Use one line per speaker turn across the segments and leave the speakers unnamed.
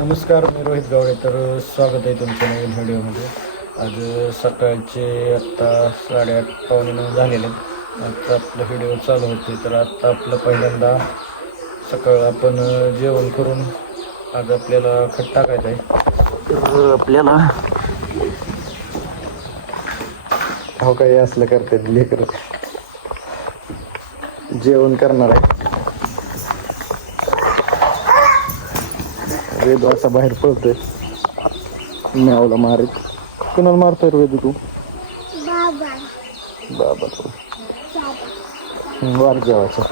नमस्कार मी रोहित गावडे. तर स्वागत आहे तुमच्या नवीन व्हिडिओमध्ये. आज सकाळचे आत्ता साडेआठ पावणे नऊ झालेले आहेत. आता आपलं व्हिडिओ चालू होते. तर आत्ता आपलं पहिल्यांदा सकाळ आपण जेवण करून आज आपल्याला खट टाकायचं आहे. तर आपल्याला हो काही असलं करते लेकर. जेवण करणार आहे. वेदू असा बाहेर पळतोय. म्यावला मारित कुणाला मारतोय रे वेदू तू?
बाबा.
बाबा तू. वार जेवायचं.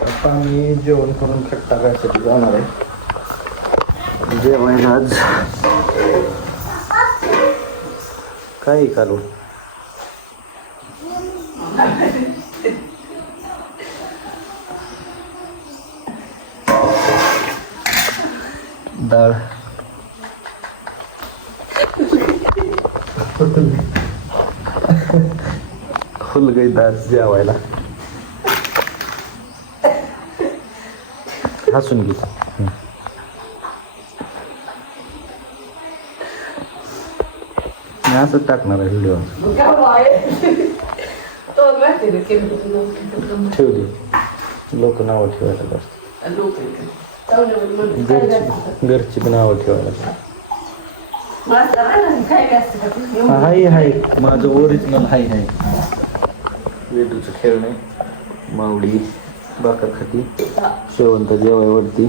आता आम्ही जेवण करून खट टाकायसाठी जाणार आहे. जेवायला आज. काय कालू? डाळ फुलगई डाळ जेवायला हसून घे. मी असंच टाकणार आहे व्हिडिओ ठेवली लोक नावं ठेवायला जास्त घरची घरची पण नावं ठेवायला हाय हाय. माझं ओरिजिनल हाय हाय. वेदूचं खेळणे मावडी बाकर खाती शेवंत जेवायवरती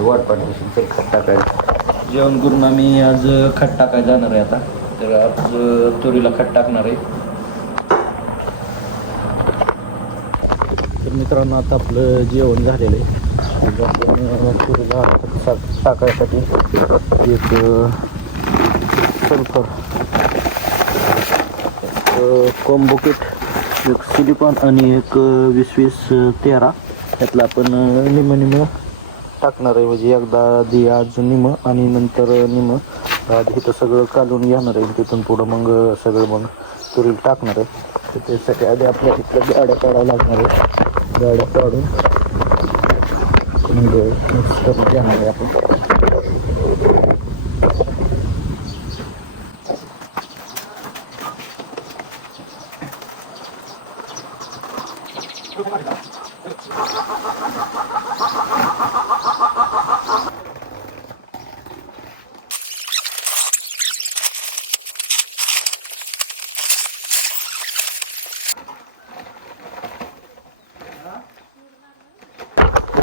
वाट पाठवशील तर खट टाकायचं जेवण करून आम्ही आज खट टाकाय जाणार आहे आता? तर आज तुरीला खट टाकणार आहे. तर मित्रांनो आता आपलं जेवण झालेलं आहे. तुरीला टाकायसाठी एक सल्फर कॉम्बो किट एक सिलिकॉन आणि एक वीस वीस तेरा. त्यातलं आपण निम निम टाकणार आहे. म्हणजे एकदा दे आज निम आणि नंतर निम आज इथं सगळं काढून येणार आहे. तिथून पुढं मग सगळं मग तुरील टाकणार आहे. तर त्यासाठी आधी आपल्या तिथलं गाड्या काढावं लागणार आहे. गाड्या काढून मग मिक्स करून घेणार आहे आपण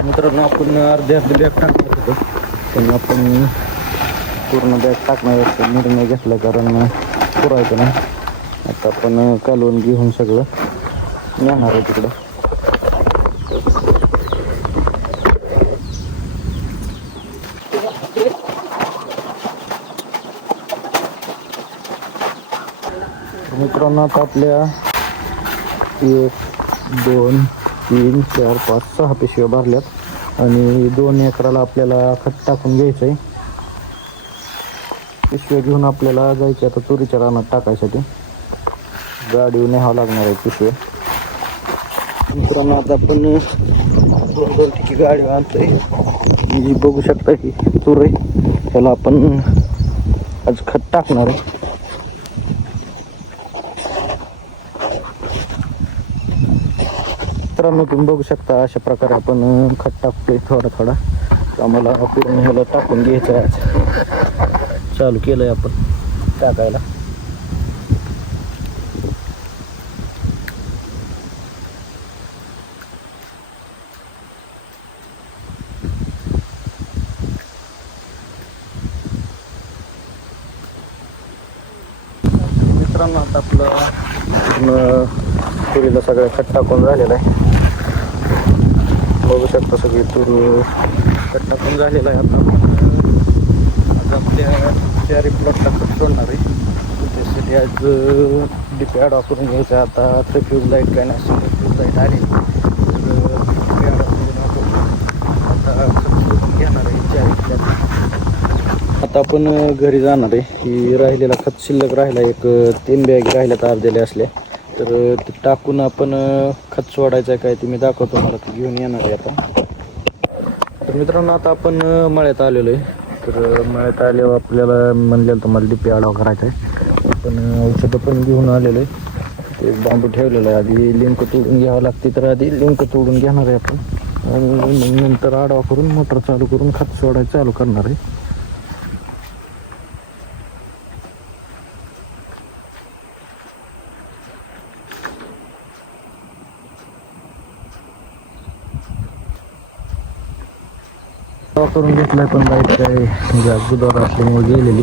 मित्रांनो आपण अर्धे अर्धे बॅग टाकणार होतो. पण आपण पूर्ण बॅग टाकणार असतो निर्णय घेतला कारण पुरायचं नाही. आता आपण कालवून घेऊन सगळं येणार आहे तिकडं. मित्रांनो आता आपल्या एक दोन तीन चार पाच सहा पिशव्या भरल्यात. आणि दोन एकराला आपल्याला खत टाकून घ्यायचं आहे पिशव्या घेऊन आपल्याला जायचे आता चोरीच्या रानात टाकायसाठी. गाडी न्यावं लागणार आहे पिशव्या. मित्रांनो आता आपण दोन दोन ठिकी गाडी आणतोय. बघू शकता की चोर आहे त्याला आपण आज खत टाकणार आहे. मित्रांनो तुम्ही बघू शकता अशा प्रकारे आपण खत टाकतोय थोडा थोडा. आम्हाला पूर्ण ह्याला टाकून घ्यायचं आहे आज. चालू केलंय आपण टाकायला. मित्रांनो आता आपलं पूर्ण सगळं खट टाकून झालेलं आहे. बघू शकता सगळी तूर खट पण झालेलं आहे आता. आता आपल्या चारी प्लॉटला खत सोडणार आहे. त्यासाठी आज डीपी ॲड करून घ्यायचं आहे. आता तर फ्यूज लाइट काय नाही फ्यूज लाइट आली. आता घेणार आहे चारी आता आपण घरी जाणार आहे. ही राहिलेला खत शिल्लक राहिला एक तीन बॅग राहिल्यात अर्धेले असले तर ते टाकून आपण खत सोडायचं आहे काय ते मी दाखवतो मला ते घेऊन येणार आहे आता. तर मित्रांनो आता आपण मळ्यात आलेलो आहे. तर मळ्यात आल्यावर आपल्याला म्हणलेलं तर मला डिपी आढावा करायचा आहे. पण औषधं पण घेऊन आलेलो आहे. ते बांबू ठेवलेलं आहे. आधी लिंक तोडून घ्यावं लागते तर आधी लिंक तोडून घेणार आहे आपण. आणि नंतर आडवा करून मोटर चालू करून खत सोडायचं चालू करणार आहे. आडवा करून घेतलाय पण लाइट काय जागूदार असल्यामुळे गेलेली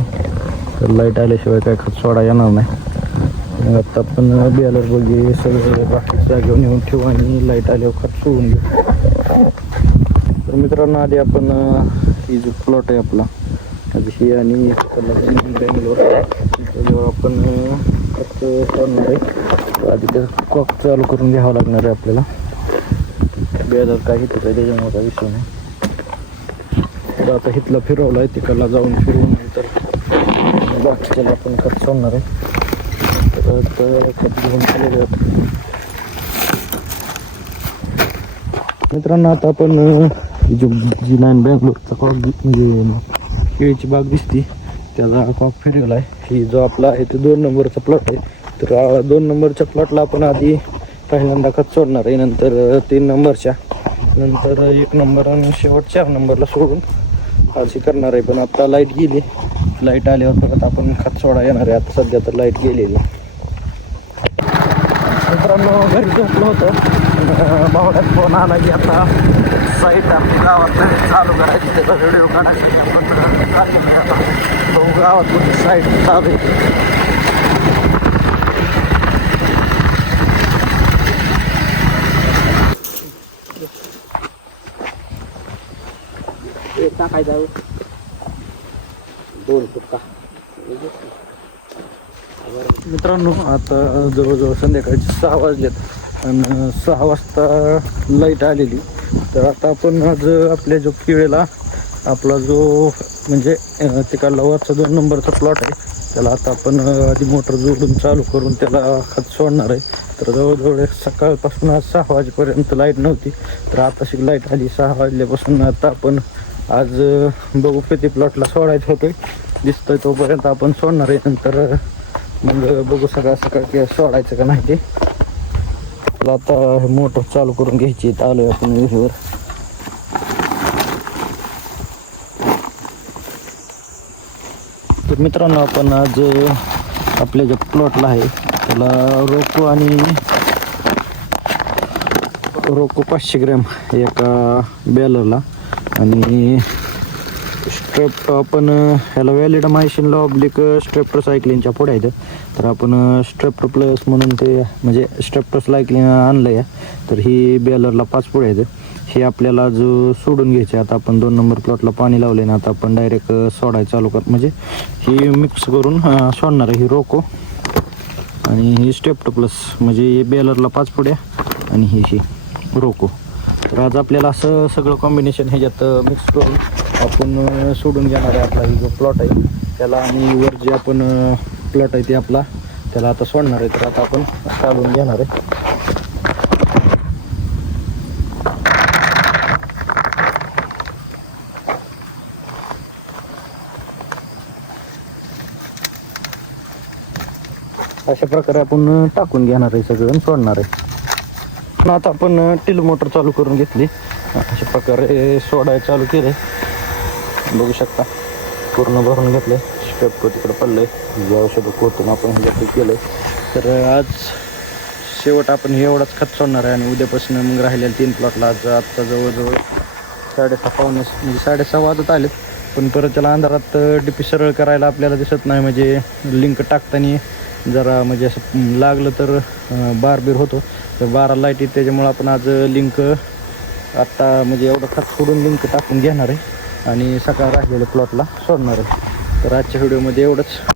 तर लाइट आल्याशिवाय काय खत सोडा येणार नाही. आता पण बियालर बघे सगळे बाकी जागेवर नेऊन ठेवू आणि लाइट आल्यावर खत सोडून घेऊ. तर मित्रांनो आधी आपण ही जो प्लॉट आहे आपला अभिषेक आणि बेंगलोर त्याच्यावर आपण खर्च खत सोडणार आहे. आधी ते कॉक चालू करून घ्यावं लागणार आहे आपल्याला. बियालर काही त्याच्यामुळे काय विषय नाही. तर आता हिथला फिरवला आहे तिकडला जाऊन फिरवून नंतर बाकीच्याला आपण खर्च सोडणार आहे. तर खत घेऊन मित्रांनो आता आपण जी नाईन बँगलोरचा कॉक म्हणजे केळीची बाग दिसती त्याचा कॉक फिरवला आहे ही जो आपला आहे ते दोन नंबरचा प्लॉट आहे. तर दोन नंबरच्या प्लॉटला आपण आधी पहिल्यांदा खत सोडणार आहे. नंतर तीन नंबरच्या नंतर एक नंबर आणि शेवट चार नंबरला सोडून अशी करणार आहे पण आता लाइट गेली. लाइट आल्यावर परत आपण खत सोडा येणार आहे. आता सध्या तर लाइट गेलेली मित्रांनो घरी झोपलो होतं. भावड्यात फोन आला की आता साईट गावात चालू करायची त्याचा व्हिडिओ काढायची गावात साईट चालू आहे?
टाकायचं दोन टुक्का
मित्रांनो आता जवळजवळ संध्याकाळचे सहा वाजलेत आणि सहा वाजता लाइट आलेली. तर आता आपण आज आपल्या जो किवेला आपला जो म्हणजे तिकडला वरचा दोन नंबरचा प्लॉट आहे त्याला आता आपण आधी मोटर जोडून चालू करून त्याला खत सोडणार आहे. तर जवळजवळ सकाळपासून आज सहा वाजेपर्यंत लाइट नव्हती. तर आताशी लाइट आली सहा वाजल्यापासून आता आपण आज बघू किती प्लॉटला सोडायचं होतं. दिसतोय तोपर्यंत आपण सोडणार आहे. नंतर मग बघू सकाळ सकाळ सोडायचं का नाही ते. मला आता मोटर चालू करून घ्यायची आलोय आपण विहीवर तर मित्रांनो आपण आज आपल्या ज्या प्लॉटला आहे त्याला रोको आणि रोको पाचशे ग्रॅम एका बॅलरला. आणि स्ट्रेप आपण ह्याला व्हॅलिड मायशिनला ऑब्लिक स्ट्रेप्टर सायक्लिनच्या पुढे आहेत. तर आपण स्ट्रेप्टर प्लस म्हणून ते म्हणजे स्ट्रेप्टर सायक्लिन आणलं या तर ही बॅलरला पाच पुढे आहेत. हे आपल्याला जो सोडून घ्यायचे आता आपण दोन नंबर प्लॉटला पाणी लावले ना आता आपण डायरेक्ट सोडायला चालू कर म्हणजे ही मिक्स करून सोडणार आहे ही रोको. आणि ही स्टेप्ट प्लस म्हणजे हे बेलरला पाच पुड्या आणि ही ही रोको. तर आज आपल्याला असं सगळं कॉम्बिनेशन ह्याच्यात मिक्स करून आपण सोडून घेणार आहे आपला जो प्लॉट आहे त्याला आणि वर जे आपण प्लॉट आहे ते आपला त्याला आता सोडणार आहे. तर आता आपण काढून घेणार आहे. अशा प्रकारे आपण टाकून घेणार आहे सगळं सोडणार आहे. पण आता आपण टिल मोटर चालू करून घेतली. अशा प्रकारे सोडायला चालू केले. बघू शकता पूर्ण भरून घेतले. स्टेप तिकडे आहे जे औषधं कोतून आपण ह्याच्यात केलंय. तर आज शेवट आपण एवढाच खत सोडणार आहे आणि उद्यापासून मग राहिलेल्या तीन प्लॉटला आज आत्ता जवळजवळ साडेसहा पावणे म्हणजे साडेसहा वाजत आलेत. पण परत त्याला अंधारात डीपी सरळ करायला आपल्याला दिसत नाही. म्हणजे लिंक टाकताना जरा म्हणजे असं लागलं तर बारबीर बार बीर होतो. तर बारा लाइट येते त्याच्यामुळं आपण आज लिंक आत्ता म्हणजे एवढं खात सोडून लिंक टाकून घेणार आहे. आणि सकाळ राहिलेल्या प्लॉटला सोडणार आहे. तर आजच्या व्हिडिओमध्ये एवढंच.